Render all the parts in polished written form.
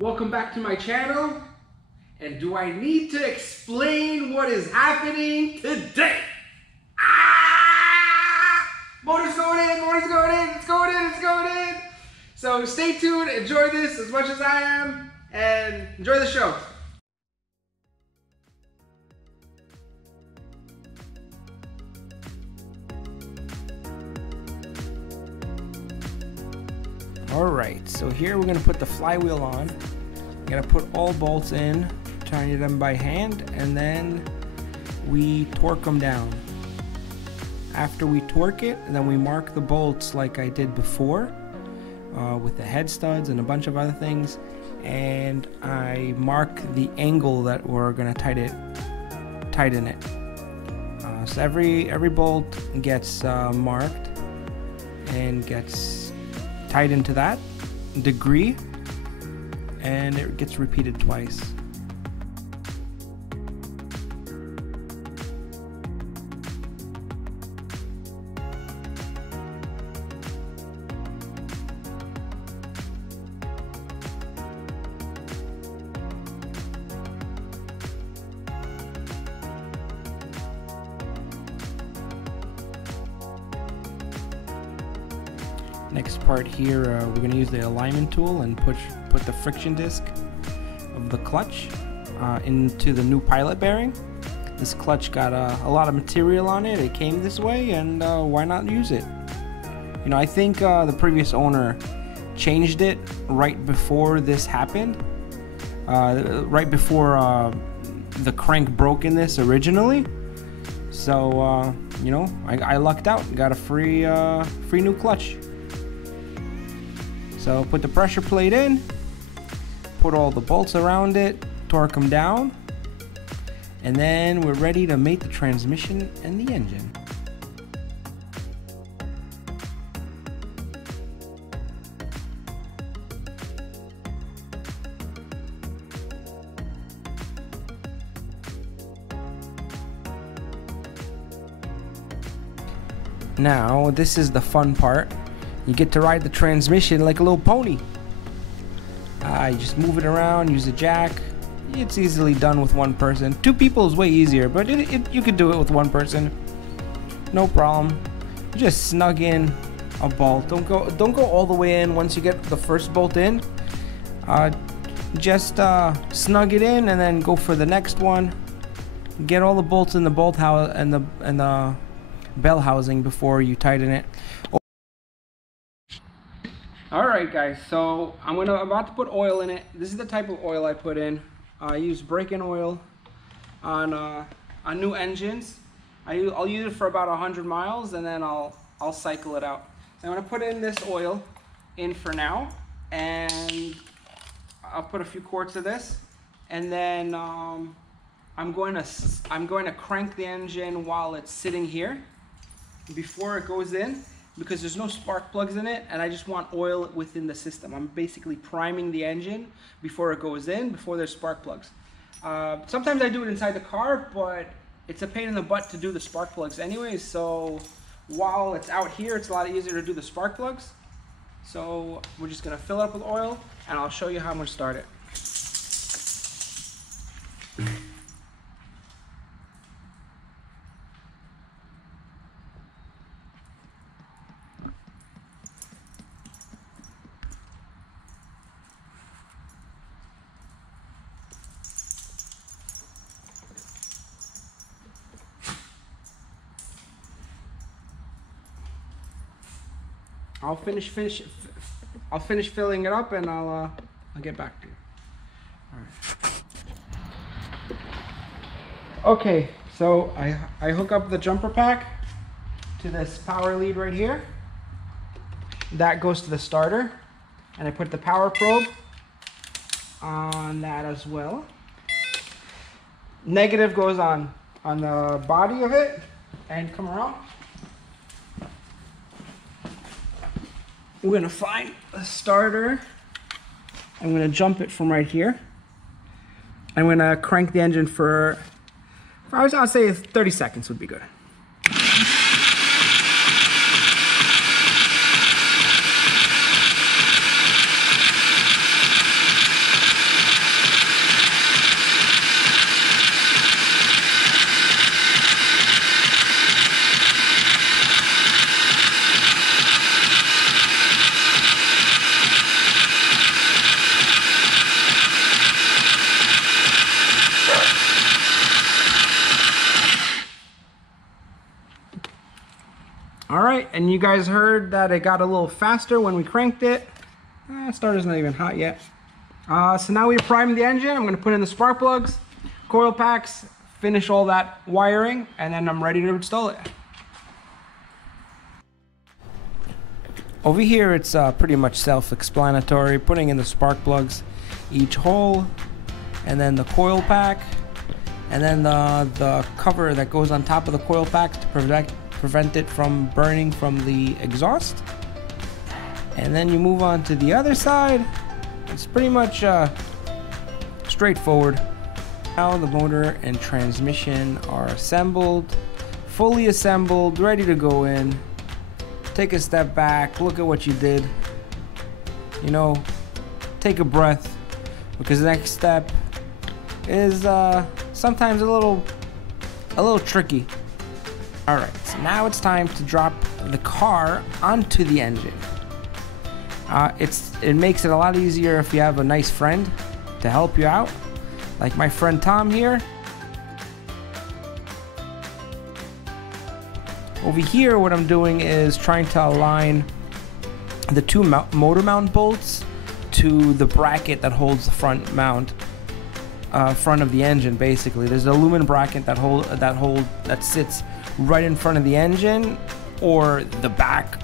Welcome back to my channel, and do I need to explain what is happening today? Motor's going in, motor's going in, it's going in, it's going in. So stay tuned, enjoy this as much as I am, and enjoy the show. Alright, so here we're going to put the flywheel on. I'm going to put all bolts in, turning them by hand, and then we torque them down. After we torque it, then we mark the bolts like I did before, with the head studs and a bunch of other things, and I mark the angle that we're going to tighten it. So every bolt gets marked and gets tied into that degree, and it gets repeated twice. Next part here, we're going to use the alignment tool and put the friction disc of the clutch into the new pilot bearing. This clutch got a lot of material on it. It came this way, and why not use it? You know, I think the previous owner changed it right before this happened, right before the crank broke in this originally. So you know, I lucked out, got a free new clutch. So put the pressure plate in, put all the bolts around it, torque them down, and then we're ready to mate the transmission and the engine. Now, this is the fun part. You get to ride the transmission like a little pony. You just move it around, use a jack. It's easily done with one person. Two people is way easier, but you could do it with one person. No problem. You just snug in a bolt. Don't go all the way in once you get the first bolt in. Just snug it in and then go for the next one. Get all the bolts in the bolt house and the bell housing before you tighten it. Alright guys, so I'm about to put oil in it. This is the type of oil I put in. I use break-in oil on new engines. I'll use it for about 100 miles, and then I'll cycle it out. So I'm going to put in this oil in for now, and I'll put a few quarts of this, and then I'm going to crank the engine while it's sitting here before it goes in, because there's no spark plugs in it, and I just want oil within the system. I'm basically priming the engine before it goes in, before there's spark plugs. Sometimes I do it inside the car, but it's a pain in the butt to do the spark plugs anyways, so while it's out here, it's a lot easier to do the spark plugs. So we're just gonna fill it up with oil, and I'll show you how I'm gonna start it. I'll finish filling it up, and I'll get back to you. All right. Okay, so I hook up the jumper pack to this power lead right here. That goes to the starter, and I put the power probe on that as well. Negative goes on the body of it, and come around. We're gonna find a starter. I'm gonna jump it from right here. I'm gonna crank the engine for I'll say 30 seconds would be good. Alright, and you guys heard that it got a little faster when we cranked it. Starter's not even hot yet. So now we primed the engine. I'm going to put in the spark plugs, coil packs, finish all that wiring, and then I'm ready to install it. Over here it's pretty much self-explanatory. Putting in the spark plugs, each hole, and then the coil pack, and then the cover that goes on top of the coil pack to prevent it from burning from the exhaust. And then you move on to the other side. It's pretty much straightforward. Now the motor and transmission are assembled, fully assembled, ready to go in. Take a step back, look at what you did. You know, take a breath, because the next step is sometimes a little tricky. Alright, so now it's time to drop the car onto the engine. It makes it a lot easier if you have a nice friend to help you out, like my friend Tom here. Over here, what I'm doing is trying to align the two motor mount bolts to the bracket that holds the front mount, front of the engine. Basically, there's an aluminum bracket that sits right in front of the engine, or the back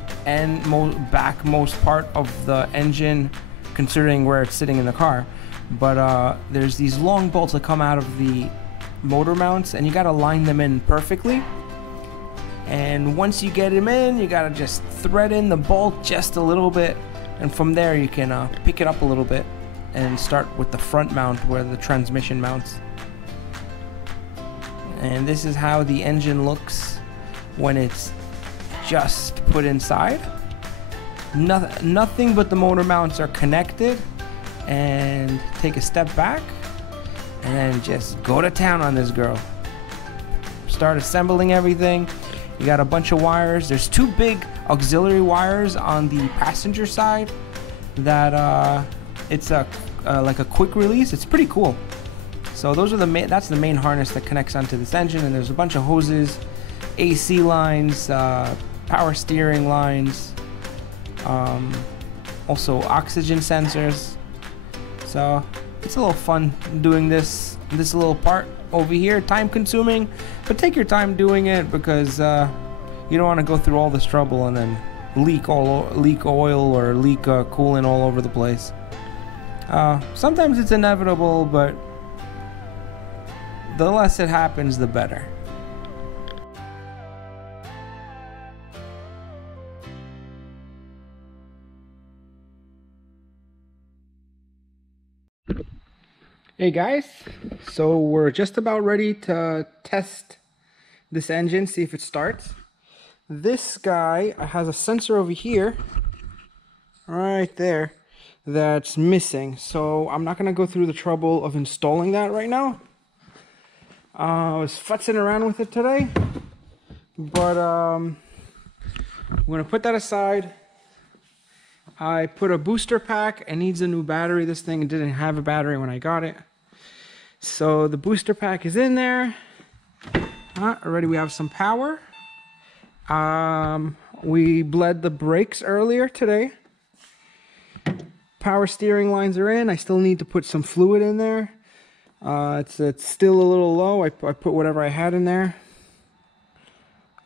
most part of the engine, considering where it's sitting in the car. But there's these long bolts that come out of the motor mounts, and you got to line them in perfectly. And once you get them in, you got to just thread in the bolt just a little bit, and from there you can pick it up a little bit and start with the front mount where the transmission mounts. And this is how the engine looks when it's just put inside. Nothing but the motor mounts are connected. And take a step back and then just go to town on this girl. Start assembling everything. You got a bunch of wires. There's two big auxiliary wires on the passenger side that it's like a quick release. It's pretty cool. So those are that's the main harness that connects onto this engine, and there's a bunch of hoses, AC lines, power steering lines, also oxygen sensors. So it's a little fun doing this little part over here. Time consuming, but take your time doing it, because you don't want to go through all this trouble and then leak oil or leak coolant all over the place. Sometimes it's inevitable, but the less it happens, the better. Hey guys, so we're just about ready to test this engine, see if it starts. This guy has a sensor over here, right there, that's missing. So I'm not going to go through the trouble of installing that right now. I was futzing around with it today, but I'm going to put that aside. I put a booster pack. It needs a new battery. This thing didn't have a battery when I got it. So the booster pack is in there. Already we have some power. We bled the brakes earlier today. Power steering lines are in. I still need to put some fluid in there. It's still a little low. I put whatever I had in there.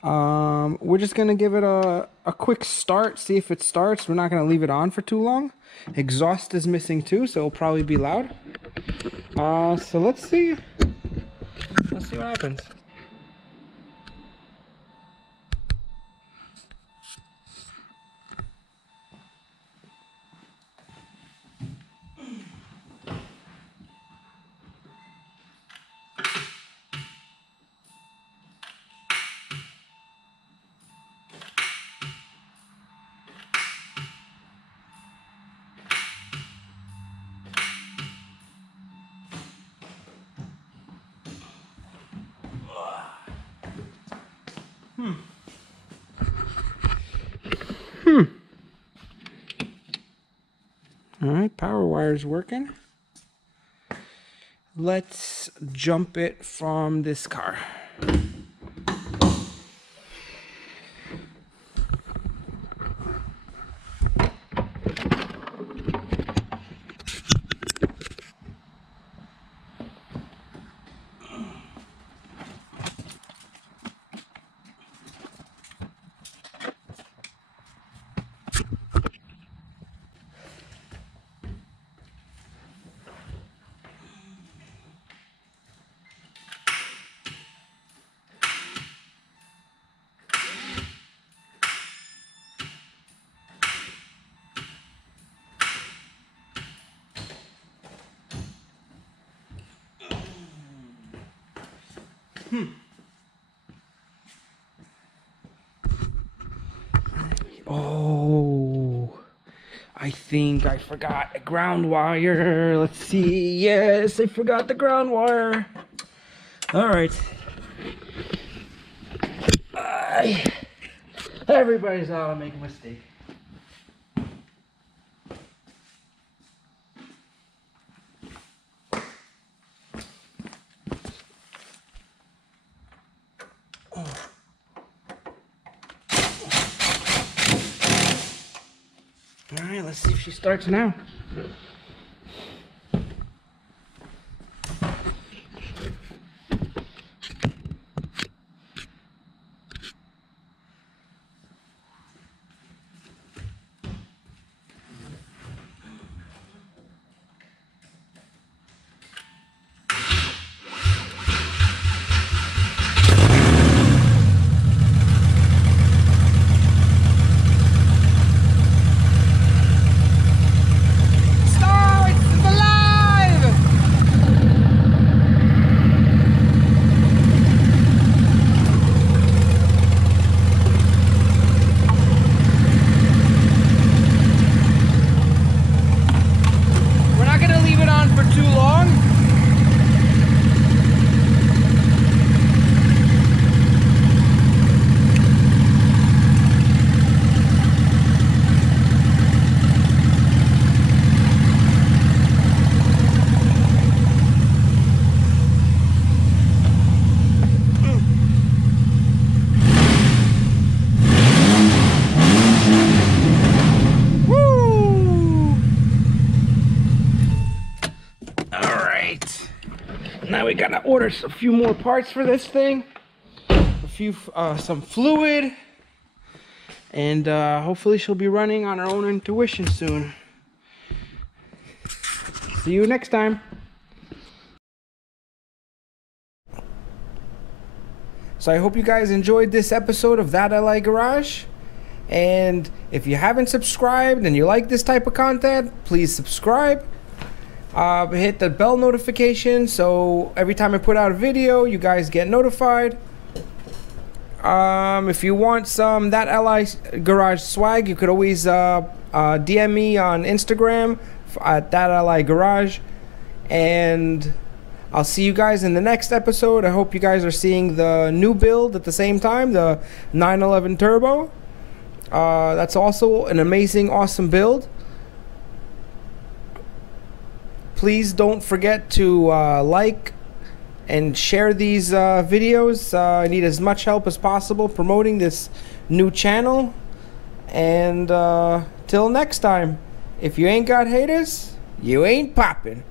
We're just gonna give it a quick start, see if it starts. We're not gonna leave it on for too long. Exhaust is missing too, so it'll probably be loud. So let's see what happens. All right, power wire's working. Let's jump it from this car. Oh, I think I forgot a ground wire. Let's see. Yes, I forgot the ground wire. All right. Everybody's out to make a mistake. Alright, let's see if she starts now. Now we gotta order a few more parts for this thing, some fluid, and hopefully she'll be running on her own intuition soon. See you next time. So I hope you guys enjoyed this episode of That LI Garage, and if you haven't subscribed and you like this type of content, please subscribe. Hit the bell notification so every time I put out a video you guys get notified. If you want some That LI Garage swag, you could always DM me on Instagram at That LI Garage, and I'll see you guys in the next episode. I hope you guys are seeing the new build at the same time, the 911 Turbo. That's also an amazing, awesome build. Please don't forget to like and share these videos. I need as much help as possible promoting this new channel. And till next time, if you ain't got haters, you ain't poppin'.